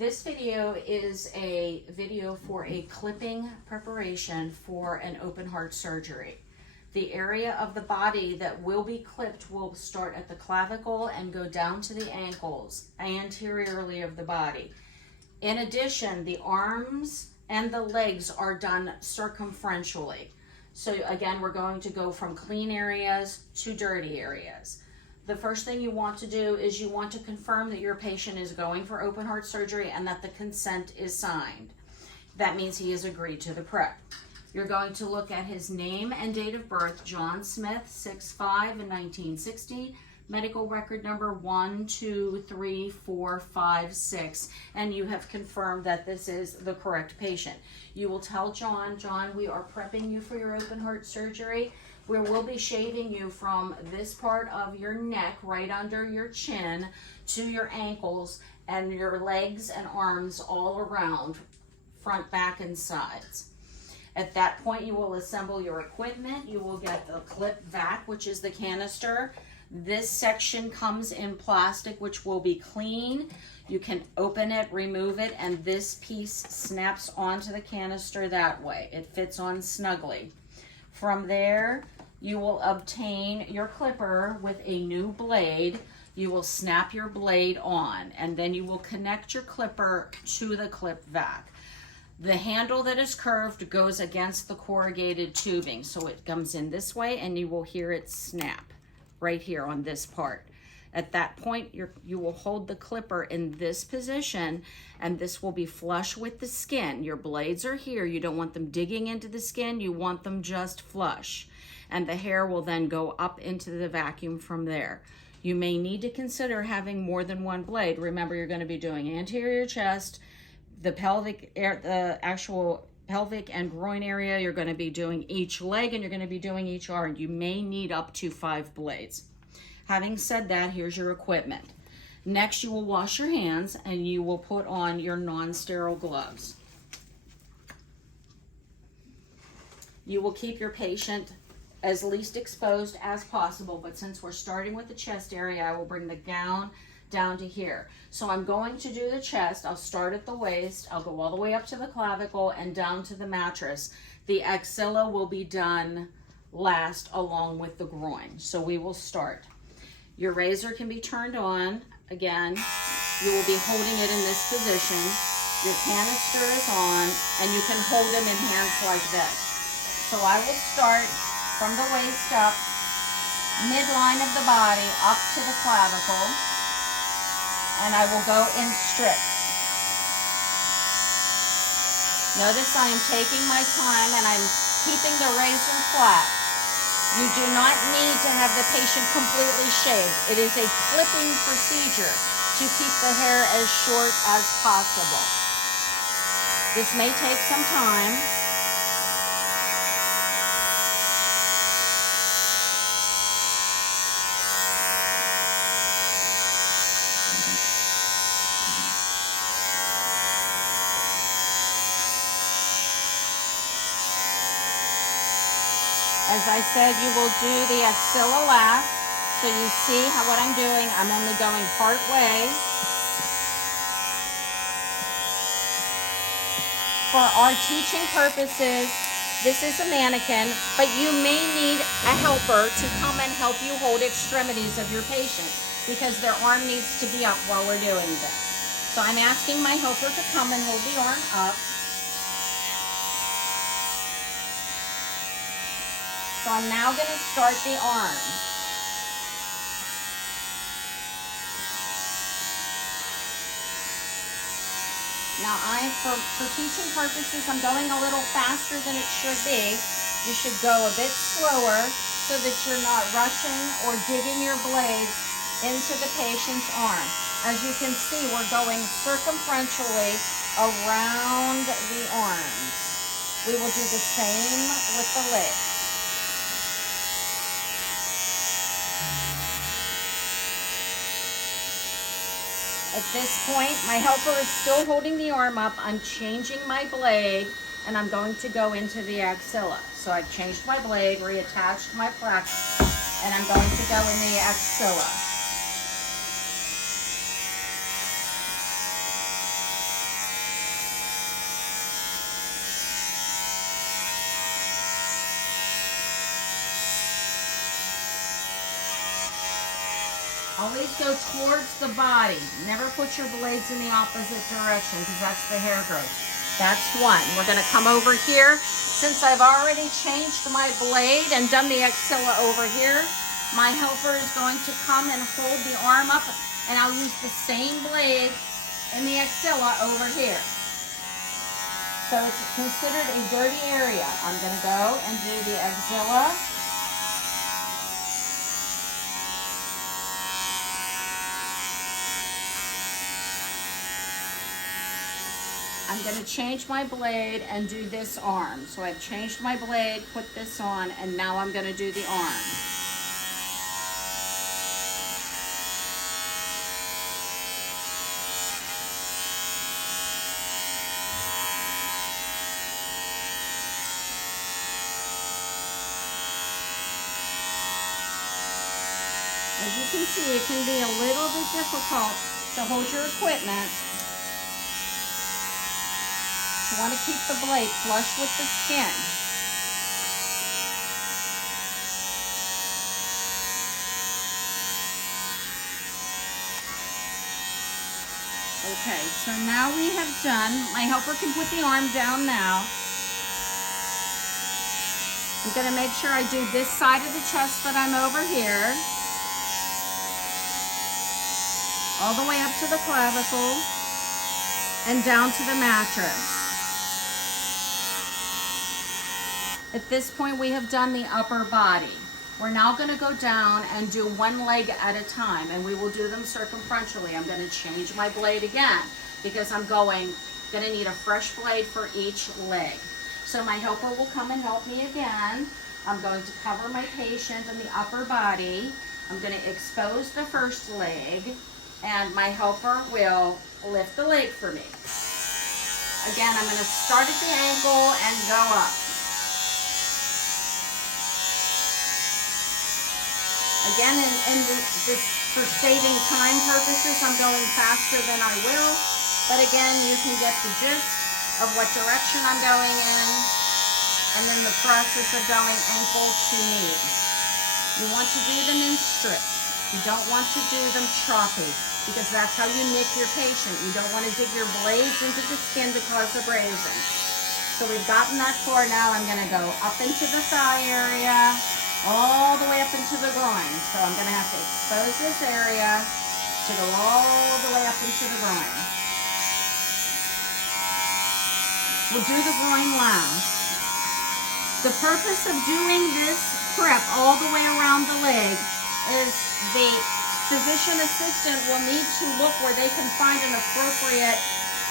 This video is a video for a clipping preparation for an open heart surgery. The area of the body that will be clipped will start at the clavicle and go down to the ankles, anteriorly of the body. In addition, the arms and the legs are done circumferentially. So again, we're going to go from clean areas to dirty areas. The first thing you want to do is you want to confirm that your patient is going for open heart surgery and that the consent is signed. That means he has agreed to the prep. You're going to look at his name and date of birth, John Smith, 6'5" in 1960, medical record number 123456, and you have confirmed that this is the correct patient. You will tell John, we are prepping you for your open heart surgery. We will be shaving you from this part of your neck, right under your chin, to your ankles and your legs and arms all around, front, back, and sides. At that point, you will assemble your equipment. You will get the clip vac, which is the canister. This section comes in plastic, which will be clean. You can open it, remove it, and this piece snaps onto the canister that way. It fits on snugly. From there, you will obtain your clipper with a new blade. You will snap your blade on, and then you will connect your clipper to the clip vac. The handle that is curved goes against the corrugated tubing, so it comes in this way, and you will hear it snap right here on this part. At that point, you will hold the clipper in this position, and this will be flush with the skin. Your blades are here. You don't want them digging into the skin. You want them just flush. And the hair will then go up into the vacuum from there. You may need to consider having more than one blade. Remember, you're going to be doing anterior chest, the actual pelvic and groin area. You're going to be doing each leg, and you're going to be doing each arm. You may need up to 5 blades. Having said that, here's your equipment. Next, you will wash your hands, and you will put on your non-sterile gloves. You will keep your patient as least exposed as possible, but since we're starting with the chest area, I will bring the gown down to here. So I'm going to do the chest. I'll start at the waist. I'll go all the way up to the clavicle and down to the mattress. The axilla will be done last along with the groin. So we will start. Your razor can be turned on. Again, you will be holding it in this position. Your canister is on, and you can hold them in hands like this. So I will start from the waist up, midline of the body, up to the clavicle, and I will go in strips. Notice I am taking my time and I'm keeping the razor flat. You do not need to have the patient completely shaved. It is a clipping procedure to keep the hair as short as possible. This may take some time. As I said, you will do the axilla last. So you see what I'm doing. I'm only going part way. For our teaching purposes, this is a mannequin, but you may need a helper to come and help you hold extremities of your patient because their arm needs to be up while we're doing this. So I'm asking my helper to come and hold the arm up. So I'm now going to start the arm. Now for teaching purposes, I'm going a little faster than it should be. You should go a bit slower so that you're not rushing or digging your blade into the patient's arm. As you can see, we're going circumferentially around the arms. We will do the same with the legs. At this point, my helper is still holding the arm up. I'm changing my blade, and I'm going to go into the axilla. So I've changed my blade, reattached my plex, and I'm going to go in the axilla. always go towards the body. Never put your blades in the opposite direction because that's the hair growth. That's one. We're going to come over here. Since I've already changed my blade and done the axilla over here, my helper is going to come and hold the arm up, and I'll use the same blade in the axilla over here. So it's considered a dirty area. I'm going to go and do the axilla. I'm going to change my blade and do this arm. So I've changed my blade, put this on, and now I'm going to do the arm. As you can see, it can be a little bit difficult to hold your equipment. You want to keep the blade flush with the skin. Okay, so now we have done, my helper can put the arm down now. I'm going to make sure I do this side of the chest that I'm over here. All the way up to the clavicle and down to the mattress. At this point, we have done the upper body. We're now going to go down and do one leg at a time, and we will do them circumferentially. I'm going to change my blade again because I'm going to need a fresh blade for each leg. So my helper will come and help me again. I'm going to cover my patient in the upper body. I'm going to expose the first leg, and my helper will lift the leg for me. Again, I'm going to start at the ankle and go up. Again, for saving time purposes, I'm going faster than I will. But again, you can get the gist of what direction I'm going in, and then the process of going ankle to knee. You want to do them in strips. You don't want to do them choppy, because that's how you nick your patient. You don't want to dig your blades into the skin to cause abrasion. So we've gotten that far. Now I'm going to go up into the thigh area, all the way up into the groin. So I'm going to have to expose this area to go all the way up into the groin. We'll do the groin last. The purpose of doing this prep all the way around the leg is the physician assistant will need to look where they can find an appropriate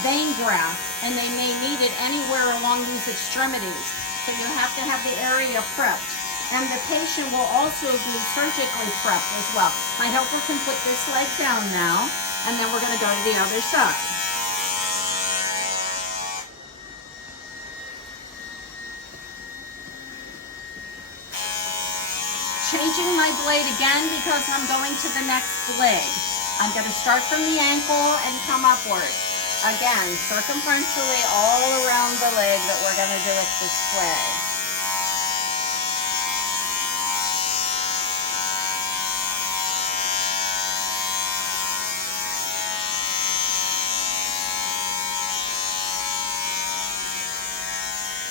vein graft, and they may need it anywhere along these extremities. So you have to have the area prepped. And the patient will also be surgically prepped as well. My helper can put this leg down now, and then we're going to go to the other side. Changing my blade again because I'm going to the next leg. I'm going to start from the ankle and come upward. Again, circumferentially all around the leg that we're going to do it this way.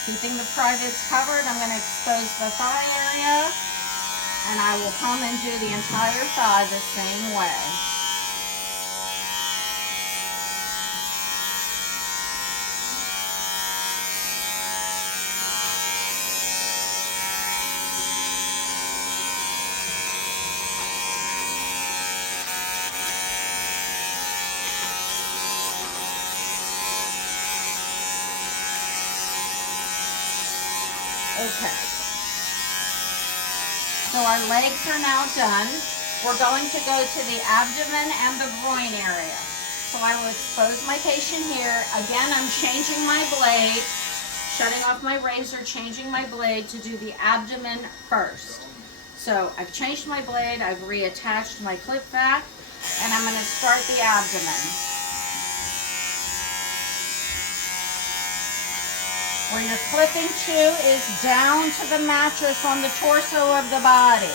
Keeping the privates covered, I'm going to expose the thigh area, and I will come and do the entire thigh the same way. Okay, so our legs are now done. We're going to go to the abdomen and the groin area. So I will expose my patient here. Again, I'm changing my blade, shutting off my razor, changing my blade to do the abdomen first. So I've changed my blade, I've reattached my clip back, and I'm going to start the abdomen. Where you're clipping to is down to the mattress on the torso of the body.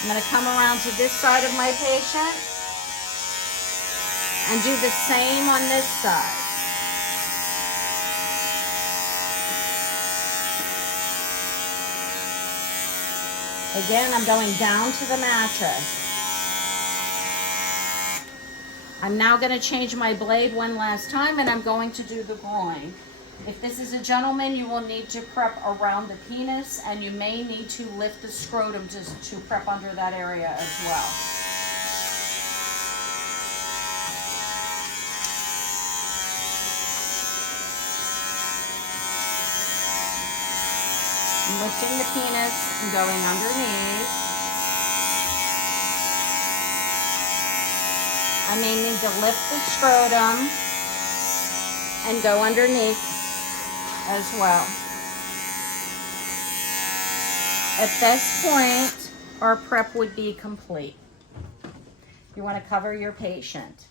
I'm going to come around to this side of my patient and do the same on this side. Again, I'm going down to the mattress. I'm now going to change my blade one last time, and I'm going to do the groin. If this is a gentleman, you will need to prep around the penis, and you may need to lift the scrotum to prep under that area as well. I'm lifting the penis and going underneath. I may need to lift the scrotum and go underneath as well. At this point, our prep would be complete. You want to cover your patient.